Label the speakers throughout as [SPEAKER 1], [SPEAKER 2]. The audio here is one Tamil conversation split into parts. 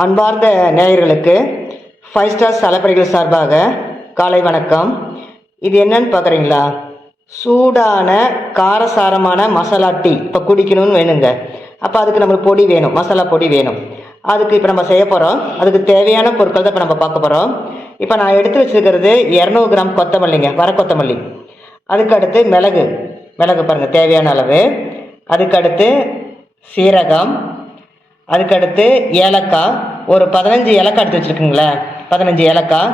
[SPEAKER 1] அன்பார்ந்த நேயர்களுக்கு ஃபைவ் ஸ்டார் செலப்படிகள் சார்பாக காலை வணக்கம். இது என்னன்னு பார்க்குறீங்களா? சூடான காரசாரமான மசாலா டீ. இப்போ குடிக்கணும்னு வேணுங்க. அப்போ அதுக்கு நம்மளுக்கு பொடி வேணும் மசாலா பொடி வேணும். அதுக்கு இப்போ நம்ம செய்ய போகிறோம் அதுக்கு தேவையான பொருட்கள் தான் இப்போ நம்ம பார்க்க போகிறோம் இப்போ நான் எடுத்து வச்சுருக்கிறது இரநூறு கிராம் கொத்தமல்லிங்க வர கொத்தமல்லி. அதுக்கு அடுத்து மிளகு. மிளகு பாருங்கள் தேவையான அளவு. அதுக்கு அடுத்து சீரகம் அதுக்கடுத்து ஏலக்காய். ஒரு பதினஞ்சு ஏலக்காய் எடுத்து வச்சுருக்குங்களேன் பதினஞ்சு ஏலக்காய்.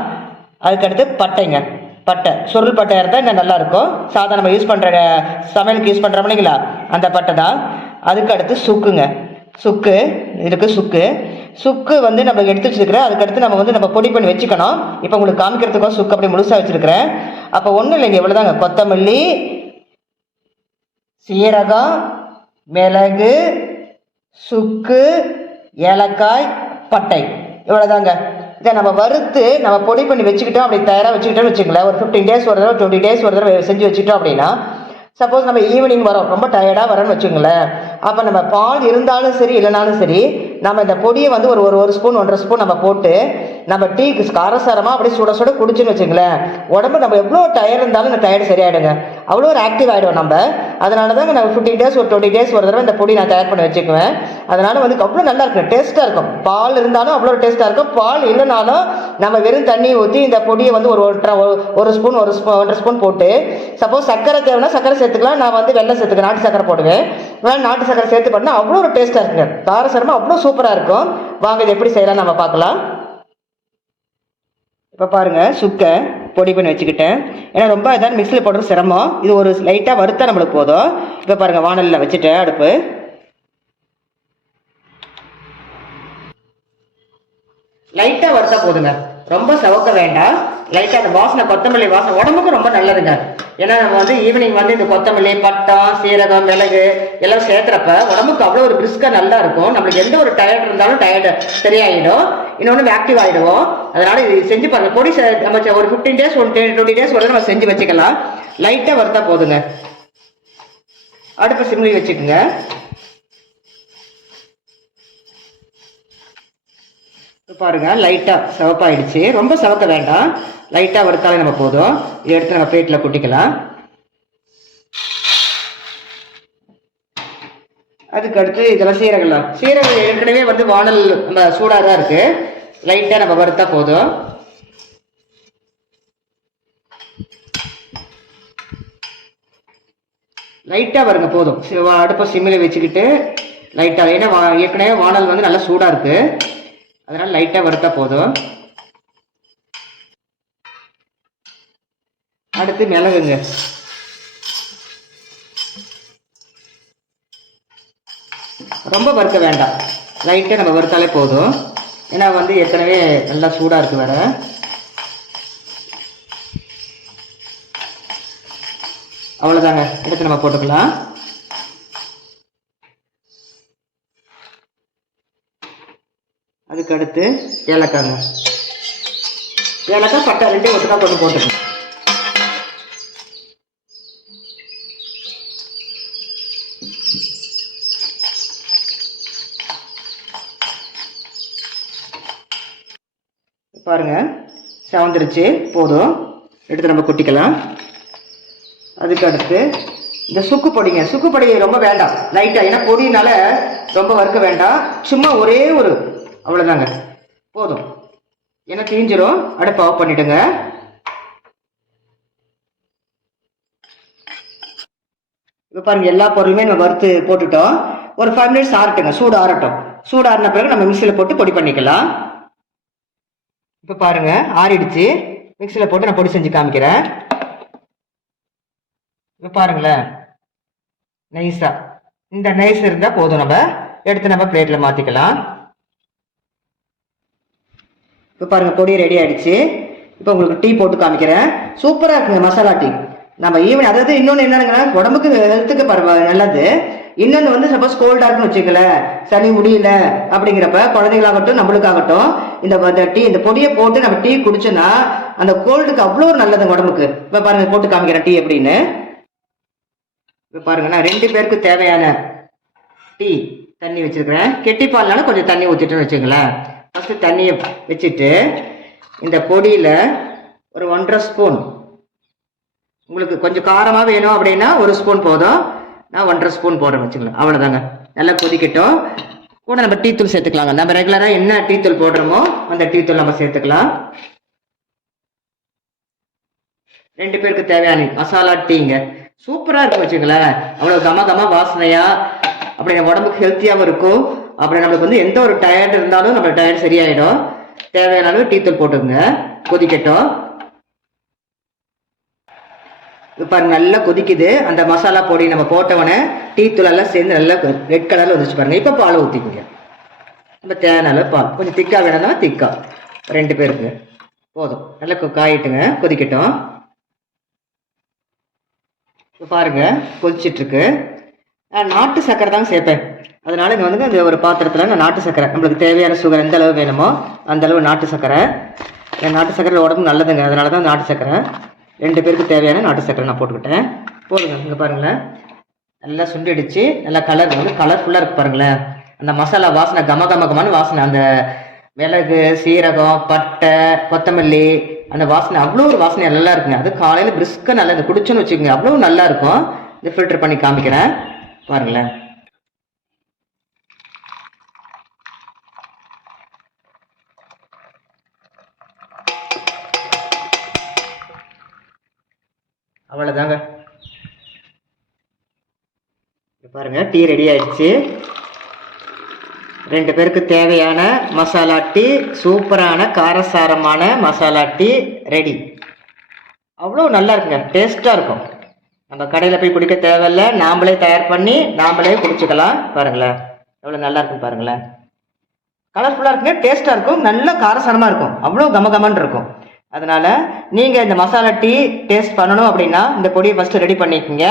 [SPEAKER 1] அதுக்கடுத்து பட்டைங்க. பட்டை. சுருள் பட்டை இருந்தால் இன்னும் நல்லாயிருக்கும் சாதா நம்ம யூஸ் பண்ணுற சமையலுக்கு யூஸ் பண்ணுறோம் இல்லைங்களா? அந்த பட்டை தான். அதுக்கு அடுத்து சுக்குங்க. சுக்கு. இருக்குது சுக்கு. சுக்கு வந்து நம்ம எடுத்து வச்சுருக்கிறேன் அதுக்கடுத்து நம்ம வந்து நம்ம பொடி பண்ணி வச்சுக்கணும். இப்போ உங்களுக்கு காமிக்கிறதுக்கும் சுக்கு அப்படி முழுசாக வச்சுருக்கிறேன். அப்போ ஒன்றும் இல்லைங்க இவ்வளோதாங்க கொத்தமல்லி சீரகம் மிளகு சுக்கு ஏலக்காய் பட்டை. இவ்வளோதாங்க இதை நம்ம வறுத்து நம்ம பொடி பண்ணி வச்சுக்கிட்டோம் அப்படி தயாராக வச்சுக்கிட்டோம்னு வச்சுங்களேன் ஒரு ஃபிஃப்டீன் டேஸ் ஒரு தடவை டுவெண்ட்டி டேஸ் ஒரு தடவை செஞ்சு வச்சுட்டோம் அப்படின்னா சப்போஸ் நம்ம ஈவினிங் வரோம். ரொம்ப டயர்டாக வரோன்னு வச்சுங்களேன் அப்போ நம்ம பால் இருந்தாலும் சரி இல்லைனாலும் சரி நம்ம இந்த பொடியை வந்து ஒரு ஒரு ஒரு ஸ்பூன் ஒன்றரை ஸ்பூன் நம்ம போட்டு நம்ம டீக்கு காரசாரமாக அப்படியே சுட சுட குடிச்சுன்னு வச்சுங்களேன் உடம்பு நம்ம எவ்வளோ டயர்ட் இருந்தாலும் இந்த டயர்டு சரியாயிடுங்க. அவ்வளோ ஒரு ஆக்டிவ் ஆகிடும் நம்ம. அதனால தான் நான் ஃபிஃப்டீன் டேஸ் ஒரு டுவெண்ட்டி டேஸ் ஒரு தடவை இந்த பொடி நான் தயார் பண்ணி வச்சுக்குவேன். அதனால் வந்து அவ்வளோ நல்லா இருக்கும். டேஸ்ட்டாக இருக்கும். பால் இருந்தாலும் அவ்வளோ டேஸ்ட்டாக இருக்கும். பால் இல்லைனாலும் நம்ம வெறும் தண்ணி ஊற்றி இந்த பொடியை வந்து ஒரு ஒன்றரை ஒரு- ஸ்பூன் ஒரு ஸ்பூன் ஒன்றரை ஸ்பூன் போட்டு சப்போஸ் சக்கரை தேவைன்னா சக்கரை சேர்த்துக்கலாம். நான் வந்து வெள்ளை சேர்த்துக்கிறேன் நாட்டு சக்கரை போடுவேன் வேணால் நாட்டு சக்கரை சேர்த்து பண்ணால் அவ்வளோ ஒரு டேஸ்ட்டாக இருக்குங்க. காரசரமாக அவ்வளோ சூப்பராக இருக்கும். வாங்க இது எப்படி செய்யலாம் நம்ம பார்க்கலாம். இப்போ பாருங்கள் சுக்கை. பொடி பண்ணி வச்சுக்கிட்டேன். ஏன்னா ரொம்ப இதான் மிக்சியில் போடுறது சிரமம். இது ஒரு லைட்டாக வறுத்தா நம்மளுக்கு போதும். இப்போ பாருங்கள் வானலில் வச்சுட்டேன் அடுப்பு. லைட்டாக வறுத்தா போதுங்க. ரொம்ப சவக்க வேண்டாம். லைட்டாக அந்த வாசனை கொத்தமல்லி வாசனை உடம்புக்கும் ரொம்ப நல்லதுங்க. ஏன்னா நம்ம வந்து ஈவினிங் வந்து இந்த கொத்தமல்லி பட்டம் சீரகம் மிளகு எல்லாம் சேர்த்துறப்ப உடம்புக்கு அவ்வளோ ஒரு பிரிஸ்காக நல்லா இருக்கும். நம்மளுக்கு எந்த ஒரு டயர்ட் இருந்தாலும் டயர்டு சரியாயிடும். இன்னொன்று ஆக்டிவ் ஆகிடுவோம் அதனால இது செஞ்சு பாருங்க. பொடி நம்ம ஒரு fifteen days one twenty days வந்து நம்ம செஞ்சு வச்சுக்கலாம். லைட்டாக வறுத்தா போதுங்க. அடுப்பு சிம்லி வச்சுக்கோங்க. பாருங்கள் பாருங்க லைட்டாக சிவப்பாயிடுச்சு. ரொம்ப சிவக்க வேண்டாம். லைட்டாக வறுத்தாலே நம்ம போதும். இதை எடுத்து நம்ம பிளேட்டில் கொட்டிக்கலாம். அதுக்கு அடுத்து இதெல்லாம் சீரகம்லாம் சீரகம் ஏற்கனவே வந்து வானல் நம்ம சூடாக தான் இருக்கு. லைட்டாக நம்ம வறுத்தா போதும். லைட்டாக வருங்க போதும். அடுப்பை சிம்மில் வச்சுக்கிட்டு லைட்டாக ஏன்னா வா- ஏற்கனவே வானல் வந்து நல்லா சூடாக இருக்குது அதனால லைட்டாக வறுத்தா போதும். அடுத்து மிளகுங்க. ரொம்ப வறுக்க வேண்டாம். லைட்டாக நம்ம வறுத்தாலே போதும். ஏன்னா வந்து ஏற்கனவே நல்லா சூடாக இருக்கு வேற. அவ்வளோதாங்க எடுத்து நம்ம போட்டுக்கலாம். அதுக்கு அடுத்து ஏலக்காங்க. ஏலக்காய் பட்டை ரெண்டே ஒட்டுக்கா கொண்டு போட்டுக்கணும். பாருங்க சவந்துருச்சு. போதும். எடுத்து நம்ம கொட்டிக்கலாம். அதுக்கு அடுத்து இந்த சுக்கு பொடிங்க. சுக்கு பொடி ரொம்ப வேண்டாம். லைட்டாக ஏன்னா பொடினால ரொம்ப வறுக்க வேண்டாம். சும்மா ஒரே ஒரு அவ்வளோதாங்க போதும். ஏன்னா தீஞ்சிரும் அடுப்பை ஆஃப் பண்ணிடுங்க. இப்போ பாருங்க எல்லா பொருளுமே நம்ம வறுத்து போட்டுட்டோம். ஒரு ஃபைவ் மினிட்ஸ் ஆறட்டுங்க. சூடு ஆறட்டும். சூடு ஆறின பிறகு நம்ம மிக்சியில் போட்டு பொடி பண்ணிக்கலாம். இப்போ பாருங்க ஆறிடுச்சு. மிக்சியில் போட்டு நான் பொடி செஞ்சு காமிக்கிறேன். இப்போ பாருங்களேன். நைஸாக இந்த நைஸ் இருந்தால் போதும் நம்ம. எடுத்து நம்ம பிளேட்டில் மாற்றிக்கலாம் இப்போ பாருங்கள் பொடி ரெடி ஆகிடுச்சு இப்போ உங்களுக்கு டீ போட்டு காமிக்கிறேன். சூப்பராக இருக்குங்க மசாலா டீ நம்ம ஈவன் அதாவது இன்னொன்று என்னங்கன்னா உடம்புக்கு ஹெல்த்துக்கு பரவாயில்ல நல்லது. இன்னொன்று வந்து சப்போஸ் கோல்டாக இருக்குன்னு வச்சுக்கலேன் சளி முடியல அப்படிங்கிறப்ப குழந்தைகளாகட்டும் நம்மளுக்காகட்டும் இந்த இந்த டீ இந்த பொடியை போட்டு நம்ம டீ குடிச்சோன்னா அந்த கோல்டுக்கு அவ்வளோ நல்லதுங்க உடம்புக்கு. இப்போ பாருங்க போட்டு காமிக்கிறேன் டீ எப்படின்னு. இப்போ பாருங்க நான் ரெண்டு பேருக்கு தேவையான டீ தண்ணி வச்சிருக்கிறேன். கெட்டி பால்னால கொஞ்சம் தண்ணி ஊற்றிட்டுன்னு வச்சுங்களேன் ஃபஸ்ட்டு தண்ணியை வச்சுட்டு இந்த பொடியில் ஒரு ஒன்றரை ஸ்பூன். உங்களுக்கு கொஞ்சம் காரமாக வேணும் அப்படின்னா ஒரு ஸ்பூன் போதும். நான் ஒன்றரை ஸ்பூன் போடுறேன் வச்சுக்கலாம் அவ்வளோதாங்க நல்லா கொதிக்கட்டும். கூட நம்ம டீத்தூள் சேர்த்துக்கலாங்க. நம்ம ரெகுலராக என்ன டீத்தூள் போடுறோமோ அந்த டீத்தூள் நம்ம சேர்த்துக்கலாம். ரெண்டு பேருக்கு தேவையான மசாலா டீங்க. சூப்பராக இருக்கும் வச்சுங்களேன் அவ்வளோ கம கம வாசனையா அப்படி நம்ம உடம்புக்கு ஹெல்த்தியாகவும் இருக்கும். அப்படி நம்மளுக்கு வந்து எந்த ஒரு டயர்ட் இருந்தாலும் நம்ம டயர்ட் சரியாயிடும். தேவையான அளவு டீத்தூள் போட்டுக்கோங்க. கொதிக்கட்டும். இப்போ பாருங்க நல்லா கொதிக்குது. அந்த மசாலா பொடி நம்ம போட்டவொடனே டீத்தூள் எல்லாம் சேர்ந்து நல்லா ரெட் கலரில் வந்துச்சு பாருங்க. இப்போ பால் ஊற்றிக்குங்க நம்ம தேவையான அளவு பால். கொஞ்சம் திக்காக வேணும்னா திக்கா. ரெண்டு பேருக்கு. போதும். நல்லா கொ- காயிட்டுங்க. கொதிக்கட்டும். இப்போ பாருங்க கொதிச்சிட்ருக்கு. நாட்டு சக்கரை தான் சேர்ப்பேன். அதனால இங்கே வந்து இந்த ஒரு பாத்திரத்தில் நான் நாட்டு சக்கரை நம்மளுக்கு தேவையான சுகர் எந்த அளவு வேணுமோ அந்த அளவு நாட்டு சக்கரை என் நாட்டு சக்கரை உடம்பு நல்லதுங்க அதனால தான் நாட்டு சக்கரை ரெண்டு பேருக்கு தேவையான நாட்டு சக்கரை நான் போட்டுக்கிட்டேன். போடுங்க இங்கே பாருங்களேன். நல்லா சுண்டடிச்சு நல்லா கலர் வந்து கலர்ஃபுல்லாக இருக்கு பாருங்களேன். அந்த மசாலா வாசனை கம கம வாசனை. அந்த மிளகு சீரகம் பட்டை கொத்தமல்லி அந்த வாசனை அவ்வளோ ஒரு வாசனை நல்லா இருக்குங்க. அது காலையில் பிரிஸ்க்காக நல்லா இந்த குடிச்சோன்னு வச்சுக்கோங்க அவ்வளோ நல்லா இருக்கும். இந்த ஃபில்டர் பண்ணி காமிக்கிறேன். பாருங்களேன். அவ்வளோதாங்க பாருங்கள் பாருங்க டீ ரெடி ஆயிடுச்சு. ரெண்டு பேருக்கு தேவையான மசாலா டீ சூப்பரான காரசாரமான மசாலா டீ ரெடி. அவ்வளோ நல்லா இருக்குங்க டேஸ்ட்டாக இருக்கும். நம்ம கடையில் போய் குடிக்க தேவையில்ல நாம்மளே தயார் பண்ணி நாம்மளே குடிச்சுக்கலாம். பாருங்களேன். எவ்வளோ நல்லா இருக்கும் பாருங்களேன். கலர்ஃபுல்லாக இருக்குங்க டேஸ்ட்டாக இருக்கும் நல்ல காரசாரமாக இருக்கும். அவ்வளோ கமகமன்னு இருக்கும். அதனால் நீங்கள் இந்த மசாலா டீ டேஸ்ட் பண்ணணும் அப்படின்னா இந்த பொடியை ஃபஸ்ட்டு ரெடி பண்ணிக்கோங்க.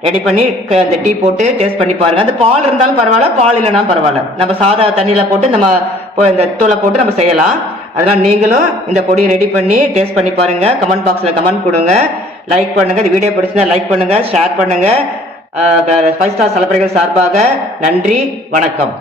[SPEAKER 1] ரெடி பண்ணி க- இந்த டீ போட்டு டேஸ்ட் பண்ணி பாருங்கள் அது பால் இருந்தாலும் பரவாயில்ல பால் இல்லைனா பரவாயில்ல. நம்ம சாதா தண்ணியில் போட்டு நம்ம இந்த தூளை போட்டு நம்ம செய்யலாம். அதனால் நீங்களும் இந்த பொடியை ரெடி பண்ணி டேஸ்ட் பண்ணி பாருங்கள் கமெண்ட் பாக்ஸில் கமெண்ட் கொடுங்க. லைக் பண்ணுங்கள் இந்த வீடியோ பிடிச்சிருந்தா லைக் பண்ணுங்கள் ஷேர் பண்ணுங்கள் ஃபைவ் ஸ்டார் செலப்ரேட்டர் சார்பாக நன்றி வணக்கம்.